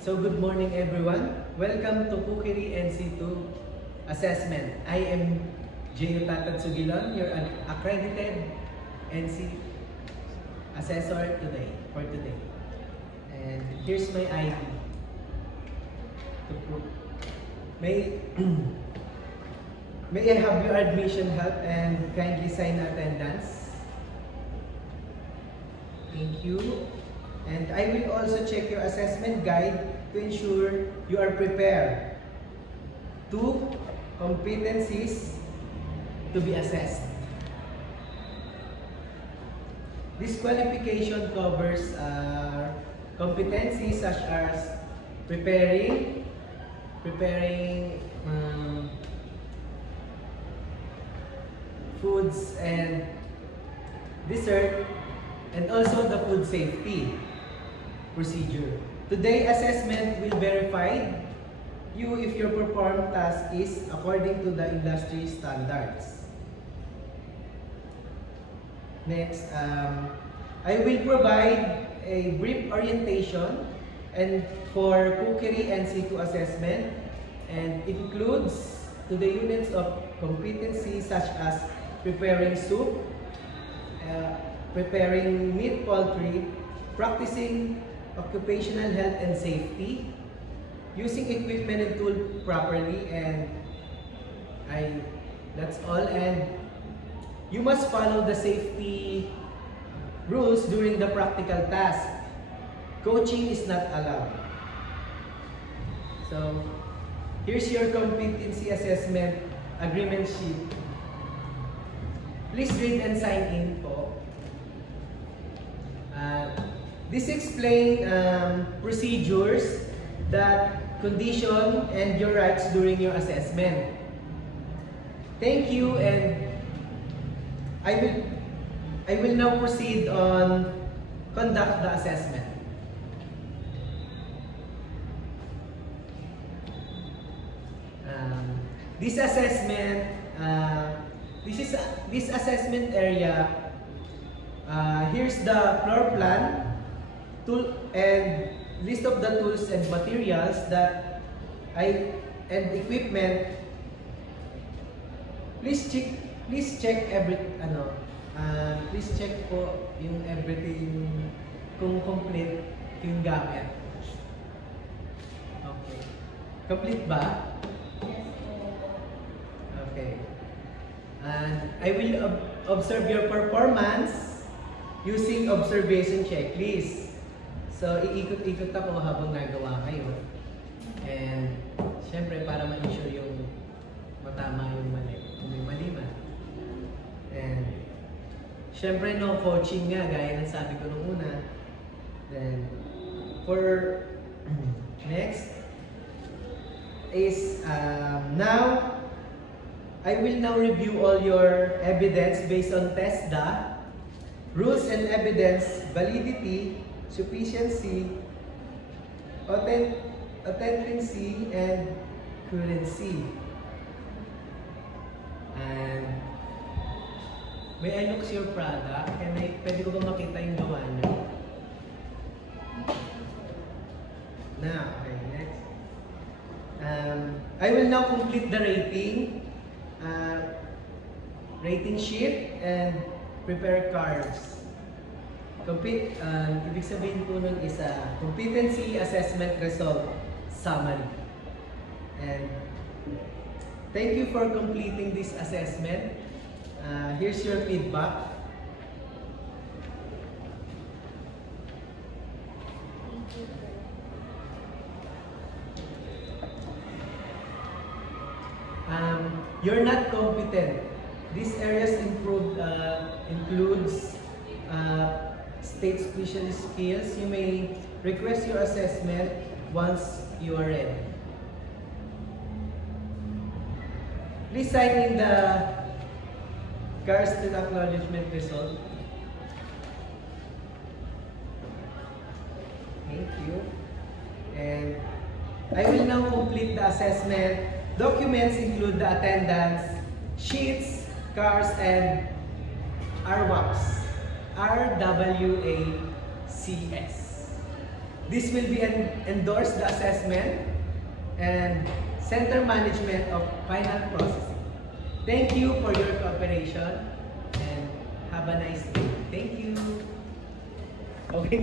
So good morning everyone. Welcome to Cookery NC2 Assessment. I am J.U. Tatad Sugilon, your accredited NC assessor for today. And here's my ID. May I have your admission help and kindly sign attendance. Thank you. And I will also check your assessment guide to ensure you are prepared. 2 competencies to be assessed. This qualification covers competencies such as preparing foods and dessert, and also the food safety procedure. Today assessment will verify you if your performed task is according to the industry standards. Next, I will provide a brief orientation and for Cookery NC2 assessment, and it includes to the units of competency such as preparing soup, preparing meat, poultry, practicing occupational health and safety, using equipment and tool properly, and that's all. And you must follow the safety rules during the practical task. Coaching is not allowed. So here's your competency assessment agreement sheet. Please read and sign in po. This explains procedures that condition and your rights during your assessment. Thank you, and I will now proceed on conduct the assessment. This assessment, this assessment area. Here's the floor plan, tool and list of the tools and materials that and equipment. Please check please check po yung everything kung complete yung gamit. Okay. Complete ba? Okay. And I will observe your performance using observation checklist. So, iikot-ikot ako habang nagawa kayo. And, syempre, para ma-ensure yung matama yung mali. Kung may mali man. And, syempre, no coaching nga, gaya ng sabi ko nung una. Then, for next is, now, I will now review all your evidence based on TESDA, rules and evidence, validity, sufficiency, authenticity, and currency. And may I look your product? Pwede ko ba makita yung gawa nyo? Now, okay, next. I will now complete the rating sheet and prepare cards. Ibig sabihin po nun is a competency assessment result summary. And thank you for completing this assessment. Here's your feedback. You're not competent. These areas includes state specialist skills. You may request your assessment once you are ready. Please sign in the cards to the acknowledgement result. Thank you. And I will now complete the assessment. Documents include the attendance sheets, cards, and RWACs. RWACs. This will be endorse the assessment and center management of final processing. Thank you for your cooperation and have a nice day. Thank you. Okay.